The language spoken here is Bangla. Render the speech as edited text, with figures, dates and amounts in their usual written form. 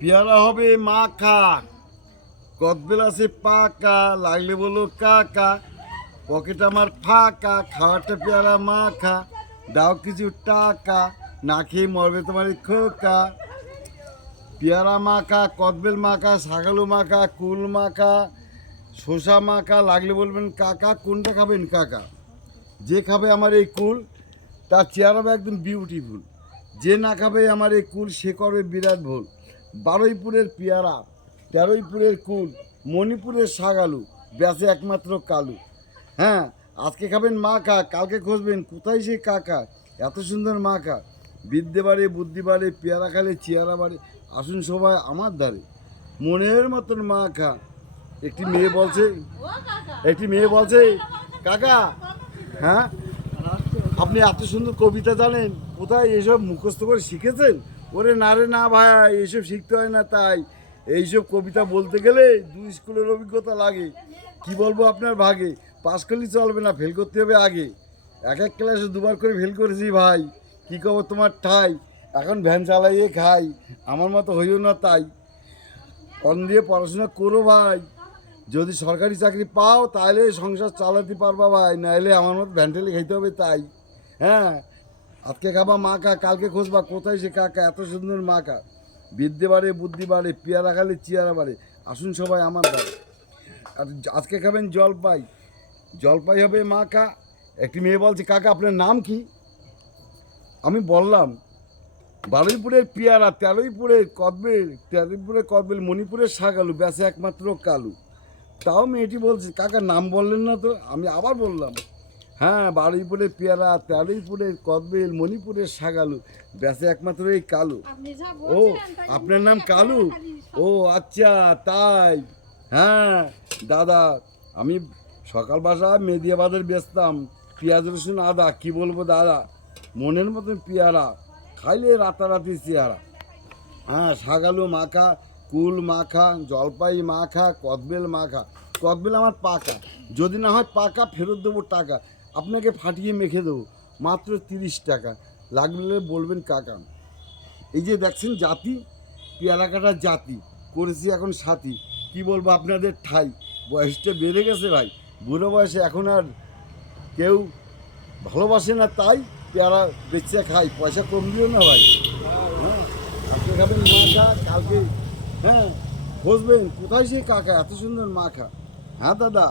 পেয়ারা হবে মাখা, কদবেল আছে পাকা, লাগলে বলো কাকা, পকেট আমার ফাঁকা, খাওয়াটা পেয়ারা মাখা, দাও কিছু টাকা, না খেয়ে মরবে তোমার এই খোকা। পেয়ারা মাখা, কদবেল মাখা, ছাগলু মাখা, কুল মাখা, শসা মাখা, লাগলে বলবেন কাকা, কোনটা খাবেন কাকা? যে খাবে আমার এই কুল তার চেহারা হবে একদম বিউটিফুল, যে না খাবে আমার এই কুল সে করবে বিরাট ভুল। বারুইপুরের পেয়ারা, তেরোইপুরের কুল, মণিপুরের শাগালু, ব্যাসে একমাত্র কালু। হ্যাঁ, আজকে খাবেন মাখা, কালকে খুঁজবেন কোথায় সেই কাকা। এত সুন্দর মাখা, বিদ্যে বাড়ে বুদ্ধি বাড়ে, পেয়ারা খালে চেহারা বাড়ে, আসুন সবাই আমার ধারে, মনের মতন মাখা। একটি মেয়ে বলছে কাকা, হ্যাঁ আপনি এত সুন্দর কবিতা জানেন, কোথায় এইসব মুখস্থ করে শিখেছেন? ওরে না রে না ভাই, এইসব শিখতে হয় না, তাই এইসব কবিতা বলতে গেলে 2 স্কুলের অভিজ্ঞতা লাগে। কি বলবো আপনার ভাগে, পাস করলেই চলবে না, ফেল করতে হবে আগে। এক ক্লাসে 2বার করে ফেল করেছি ভাই, কী খবর তোমার ঠাই? এখন ভ্যান চালাইয়ে খাই, আমার মতো হইও না তাই। মন দিয়ে পড়াশোনা করো ভাই, যদি সরকারি চাকরি পাও তাহলে সংসার চালাতে পারবা ভাই, নাহলে আমার মতো ভ্যান্টেলে খাইতে হবে তাই। হ্যাঁ, আজকে খাবা মাখা, কালকে খুঁজবা কোথায় সে কাকা। এত সুন্দর মাখা, বিদ্যে বাড়ে বুদ্ধি বাড়ে, পেয়ারা খালে চেয়ারা বাড়ে, আসুন সবাই আমার দ্বারে। আর আজকে খাবেন জলপাই, জলপাই হবে মাখা। একটি মেয়ে বলছে কাকা আপনার নাম কি? আমি বললাম বারুইপুরের পেয়ারা, তেরোইপুরের কদবেল, মণিপুরের শাগালু, ব্যাসে একমাত্র কালু। তাও মেয়েটি বলছে কাকা নাম বললেন না তো। আমি আবার বললাম হ্যাঁ, বারুইপুরের পেয়ারা, তেরোইপুরের কদবেল, মণিপুরের শাগালু, ব্যাসে একমাত্র এই কালু। ও, আপনার নাম কালু? ও আচ্ছা তাই। হ্যাঁ দাদা, আমি সকাল বাসা মেদিয়া বাজার বেচতাম, পেঁয়াজ রসুন আদা, কি বলবো দাদা, মনের মতন পেয়ারা, খাইলে রাতারাতি চেহারা। হ্যাঁ, শাগালু মাখা, কুল মাখা, জলপাই মাখা, কদবেল মাখা। কদবেল আমার পাকা, যদি না হয় পাকা ফেরত দেবো টাকা, আপনাকে ফাটিয়ে মেখে দেবো মাত্র 30 টাকা, লাগলে বলবেন কাকা। এই যে দেখছেন জাতি, পেয়ারা কাটার জাতি করেছি এখন সাথী, কি বলবো আপনাদের ঠাই। বয়সটা বেড়ে গেছে ভাই, বুড়ো বয়সে এখন আর কেউ ভালোবাসে না, তাই পেয়ারা বেচে খাই, পয়সা কম দিও না ভাই। হ্যাঁ, আজকে খাবেন মাখা, কালকে হ্যাঁ খুঁজবেন কোথায় সে কাকা, এত সুন্দর মাখা। হ্যাঁ দাদা।